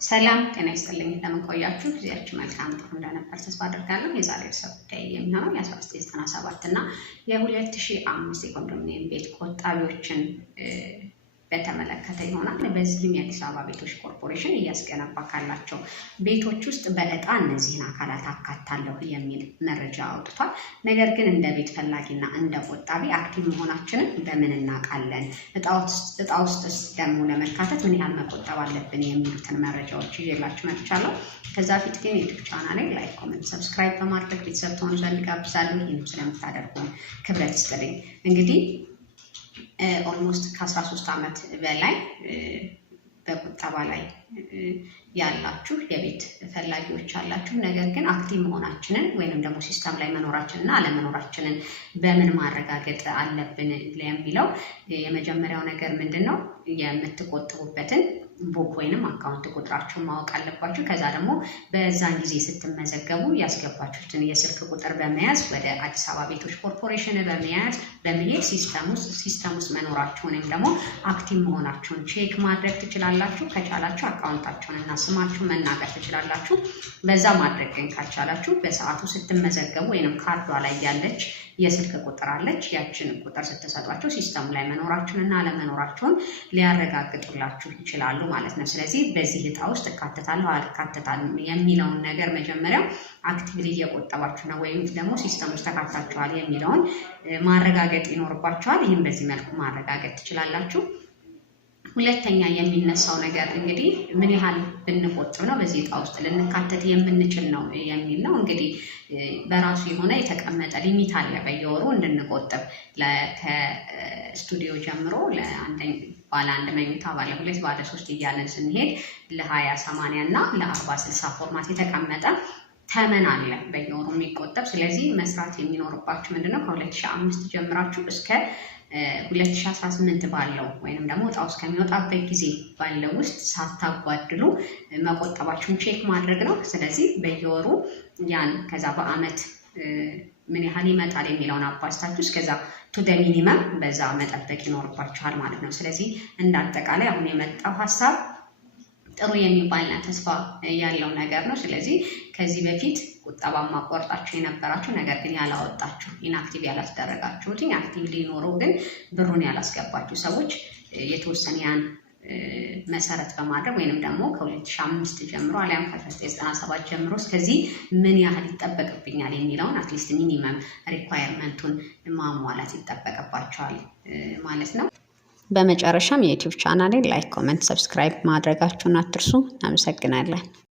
ሰላም ጤና ይስጥልኝ እንደምን ቆያችሁ ጊዜያችሁ መልካም ጥሩ እንደነበር ተስፋ አደርጋለሁ። የዛሬ ርዕሰ ጉዳይ የሚሆነው የ1997 እና የ2005 የኮንዶሚኒየም ቤት ቆጣቢዎችን በተመለከተ ይሆናል። በዚህም የአዲስ አበባ ቤቶች ኮርፖሬሽን እያስገነባ ካላቸው ቤቶች ውስጥ በዕጣ እነዚህን አካላት አካታለሁ የሚል መረጃ አውጥቷል። ነገር ግን እንደ ቤት ፈላጊና እንደ ቆጣቢ አክቲቭ መሆናችንን በምን እናውቃለን? ዕጣ ውስጥስ ደግሞ ለመካተት ምን ያህል መቆጠብ አለብን? የሚሉትን መረጃዎች ይዤላችሁ መጥቻለሁ። ከዛ ፊት ግን የዩቲዩብ ቻናሌን ላይክ፣ ኮሜንት፣ ሰብስክራይብ በማድረግ ቤተሰብ ትሆኑ ዘንድ ጋብዛለሁ። ይህንም ስለምታደርጉ ክብረት ይስጥልኝ። እንግዲህ ኦልሞስት ከ13 ዓመት በላይ በቁጠባ ላይ ያላችሁ የቤት ፈላጊዎች አላችሁ። ነገር ግን አክቲቭ መሆናችንን ወይንም ደግሞ ሲስተም ላይ መኖራችንና አለመኖራችንን በምን ማረጋገጥ አለብን የሚለው የመጀመሪያው ነገር ምንድነው? የምትቆጥቡበትን ቡክ ወይንም አካውንት ቁጥራችሁን ማወቅ አለባችሁ። ከዛ ደግሞ በዛን ጊዜ ስትመዘገቡ ያስገባችሁትን የስልክ ቁጥር በመያዝ ወደ አዲስ አበባ ቤቶች ኮርፖሬሽን በመሄድ ሲስተም ውስጥ መኖራችሁን ወይም ደግሞ አክቲቭ መሆናችሁን ቼክ ማድረግ ትችላላችሁ። ከቻላችሁ አካውንታችሁን እና ስማችሁን መናገር ትችላላችሁ። በዛ ማድረግ ግን ካልቻላችሁ በሰዓቱ ስትመዘገቡ ወይንም ካርዷ ላይ ያለች የስልክ ቁጥር አለች። ያችን ቁጥር ስትሰጧቸው ሲስተሙ ላይ መኖራችሁንና አለመኖራችሁን ሊያረጋግጡላችሁ ይችላሉ ማለት ነው። ስለዚህ በዚህ ዕጣ ውስጥ እካተታለሁ አልካተታልም የሚለውን ነገር መጀመሪያ አክቲቭሊ እየቆጠባችሁ ነው ወይም ደግሞ ሲስተም ውስጥ ተካታችኋል የሚለውን ማረጋገጥ ይኖርባችኋል። ይህም በዚህ መልኩ ማረጋገጥ ትችላላችሁ። ሁለተኛ የሚነሳው ነገር እንግዲህ ምን ያህል ብንቆጥብ ነው በዚህ ዕጣ ውስጥ ልንካተት የምንችል ነው የሚል ነው። እንግዲህ በራሱ የሆነ የተቀመጠ ሊሚት አለ በየወሩ እንድንቆጥብ ከስቱዲዮ ጀምሮ ባለ 1 መኝታ፣ ባለ 2፣ ባለ 3 እያለን ስንሄድ ለ20/80 እና ለ40/60 ፎርማት የተቀመጠ ተመን አለ በየወሩ የሚቆጠብ። ስለዚህ መስራት የሚኖርባችሁ ምንድነው ከ2005 ጀምራችሁ እስከ 2018 ባለው ወይንም ደግሞ ዕጣው እስከሚወጣበት ጊዜ ባለው ውስጥ ሳታጓድሉ መቆጠባችሁን ቼክ ማድረግ ነው። ስለዚህ በየወሩ ያን ከዛ በአመት ምን ያህል ይመጣል የሚለውን አባዝታችሁ እስከዛ ቱ ደ ሚኒመም በዛ መጠበቅ ይኖርባችኋል ማለት ነው። ስለዚህ እንዳጠቃላይ አሁን የመጣው ሀሳብ ጥሩ የሚባልና ተስፋ ያለው ነገር ነው። ስለዚህ ከዚህ በፊት ቁጠባ ማቆርጣችሁ የነበራችሁ ነገር ግን ያላወጣችሁ ኢንአክቲቭ ያላስደረጋችሁት አክቲቭ ሊኖሩ ግን ብሩን ያላስገባችሁ ሰዎች የተወሰነ ያን መሰረት በማድረግ ወይንም ደግሞ ከ2005 ጀምሮ አሊያም ከ1997 ጀምሮ እስከዚህ ምን ያህል ይጠበቅብኛል የሚለውን አትሊስት ሚኒመም ሪኳየርመንቱን ማሟላት ይጠበቅባቸዋል ማለት ነው። በመጨረሻም የዩቲዩብ ቻናሌን ላይክ፣ ኮሜንት፣ ሰብስክራይብ ማድረጋችሁን አትርሱ። አመሰግናለሁ።